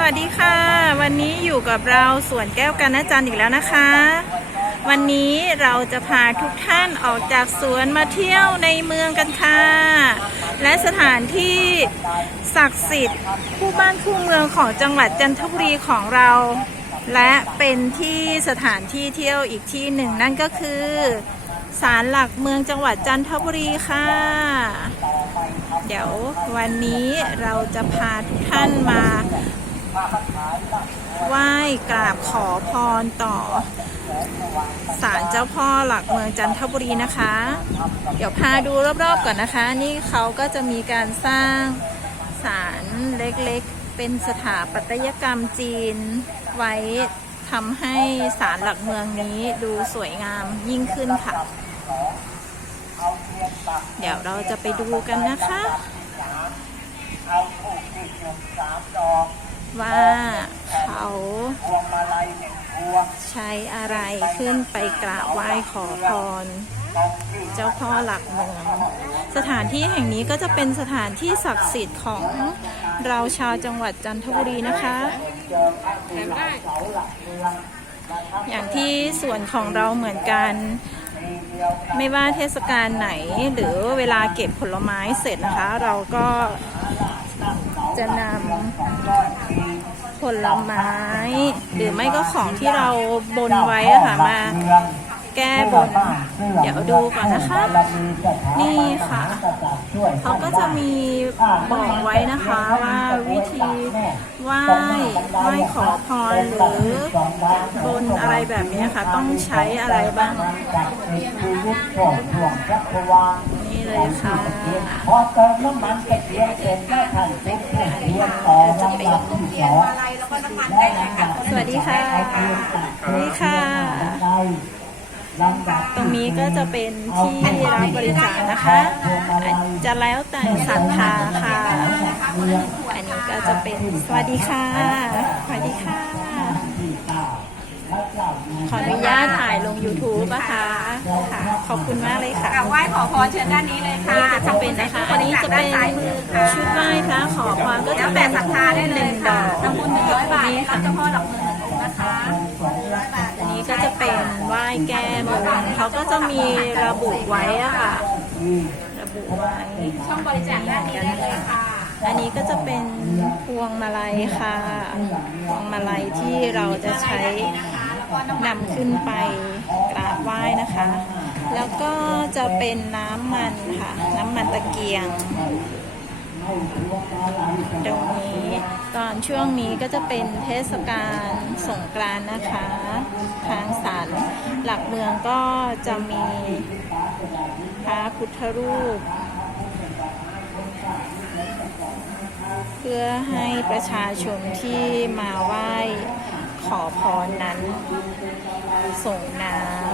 วัสดีค่ะ วันนี้อยู่กับเราสวนแก้วกันนะจันอีกแล้วนะคะ วันนี้เราจะพาทุกท่านออกจากสวนมาเที่ยวในเมืองกันค่ะ และสถานที่ศักดิ์สิทธิ์คู่บ้านคู่เมืองของจังหวัดจันทบุรีของเรา และเป็นที่สถานที่เที่ยวอีกที่หนึ่งนั่นก็คือศาลหลักเมืองจังหวัดจันทบุรีค่ะ เดี๋ยววันนี้เราจะพาทุกท่านมา ไหว้กราบขอพรต่อศาลเจ้าพ่อหลักเมืองจันทบุรีนะคะ เดี๋ยวพาดูรอบๆก่อนนะคะ นี่เขาก็จะมีการสร้างศาลเล็กๆ เป็นสถาปัตยกรรมจีนไว้ทำให้ศาลหลักเมืองนี้ดูสวยงามยิ่งขึ้นค่ะ เดี๋ยวเราจะไปดูกันนะคะ ว่าเขาใช้อะไรขึ้นไปกราบไหว้ขอพร เจ้าพ่อหลักเมืองสถานที่แห่งนี้ก็จะเป็นสถานที่ศักดิ์สิทธิ์ของเราชาวจังหวัดจันทบุรีนะคะ อย่างที่ส่วนของเราเหมือนกัน ไม่ว่าเทศกาลไหนหรือเวลาเก็บผลไม้เสร็จนะคะ เราก็จะนำ ผลไม้ หรือไม่ก็ของที่เราบนไว้อะค่ะมาแก้บน เดี๋ยวดูก่อนนะคะ นี่ค่ะ เขาก็จะมีบอกไว้นะคะว่าวิธีไหว้ไหว้ขอพรหรือบนอะไรแบบนี้ค่ะ ต้องใช้อะไรบ้าง นี่เลยค่ะพอเติมน้ำมันตะเกียงเสร็จก็ท่านติดเครื่องเทียนต่อลำดับที่สองและลำดับสวัสดีค่ะ สวัสดีค่ะลำดับตรงนี้ก็จะเป็นที่รับบริจาคนะคะ จะแล้วแต่ศรัทธาค่ะ อันนี้ก็จะเป็นสวัสดีค่ะ สวัสดีค่ะที่เก้าพระเจ้าอยู่ขออนุญาตถ่ายลง YouTube นะคะค่ะ ขอบคุณมากเลยค่ะ กราบไหว้ขอพรเชิญด้านนี้เลยค่ะ นี่ก็จะเป็นนะคะอั นนี้จะเป็นชุดไหว้พระขอพรก็จะแล้วเป็แต่นศรัทธาได้หเลนึ่ยงดค่ะอกทำบุญหนึ่งร้อยบาทนี่ให้กับค่ะเจ้าพ่อหลักเมืององค์นะคะอันนี้ก็จะเป็นไหว้แก้บนเขาก็จะมีระบุไว้อะค่ะระบุไว้ช่องบริจาคด้านนี้ได้เลยค่ะอันนี้ก็จะเป็นพวงมาลัยค่ะ พวงมาลัยที่เราจะใช้นะคะแล้วก็น้ำนำขึ้นไปกราบไหว้นะคะ แล้วก็จะเป็นน้ำมันค่ะ น้ำมันตะเกียง ตรงนี้ตอนช่วงนี้ก็จะเป็นเทศกาลสงกรานต์นะคะ ทางศาลหลักเมืองก็จะมีพระพุทธรูป เพื่อให้ประชาชนที่มาไหว้ขอพรนั้นส่งน้ำ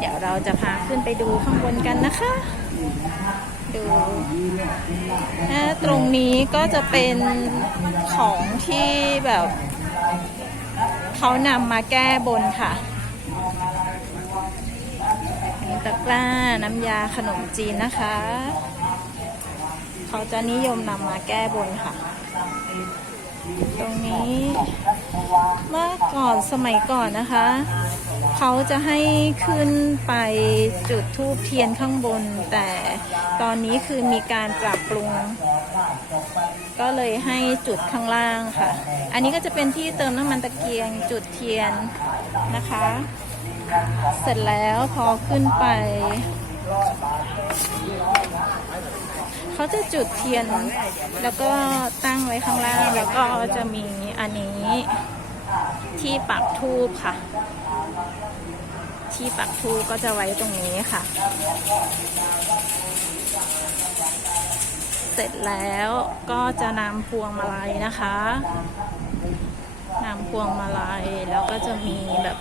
เดี๋ยวเราจะพาขึ้นไปดูข้างบนกันนะคะ ดูตรงนี้ก็จะเป็นของที่แบบเขานำมาแก้บนค่ะมีตะกร้าน้ำยาขนมจีนนะคะ เขาจะนิยมนำมาแก้บนค่ะ ตรงนี้เมื่อก่อนสมัยก่อนนะคะ เขาจะให้ขึ้นไปจุดทูบเทียนข้างบน แต่ตอนนี้คือมีการปรับปรุง ก็เลยให้จุดข้างล่างค่ะ อันนี้ก็จะเป็นที่เติมน้ำมันตะเกียงจุดเทียนนะคะ เสร็จแล้วพอขึ้นไป เขาจะจุดเทียน แล้วก็ตั้งไว้ข้างล่างแล้วก็จะมีอันนี้ที่ปักทูบค่ะ ที่ปักทูก็จะไว้ตรงนี้ค่ะ เสร็จแล้วก็จะนำพวงมาลัยนะคะนำพวงมาลัยแล้วก็จะมีแบบ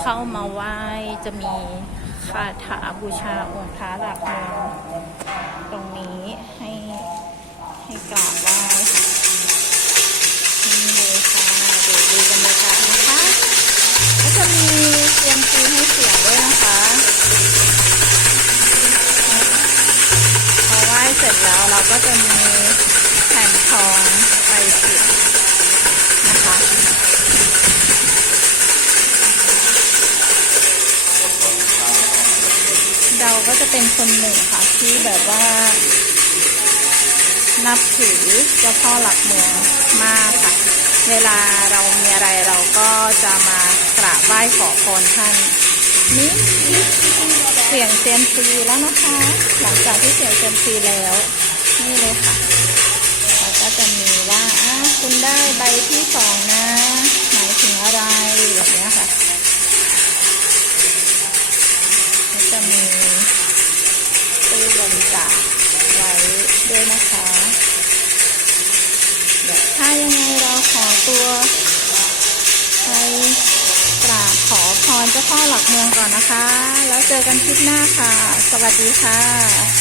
เข้ามาไหว้จะมีคาถาบูชาองค์พระหลักเมืองตรงนี้ให้ให้กราบไหว้นี่เลยค่ะเดี๋ยวดูบรรยากาศนะคะก็จะมี ยมซีให้เสียด้วยนะคะ พอไหว้เสร็จแล้วเราก็จะมีแผ่นทองไปปิดนะคะเราก็จะเป็นคนหนึ่งค่ะที่แบบว่า นับถือเจ้าพ่อหลักเมืองมากค่ะ เวลาเรามีอะไรเราก็จะมา กราบไหว้ขอพรท่านนี่เสียงเซียมซีแล้วนะคะ หลังจากที่เสียงเซียมซีแล้ว นี่เลยค่ะแล้วก็จะมีว่าอะคุณได้ใบที่สองนะ หมายถึงอะไรแบบนี้ค่ะจะมีตู้บริจาคไว้ด้วยนะคะ เดี๋ยวถ้ายังไงเราขอตัว พ่อหลักเมืองก่อนนะคะ แล้วเจอกันคลิปหน้าค่ะ สวัสดีค่ะ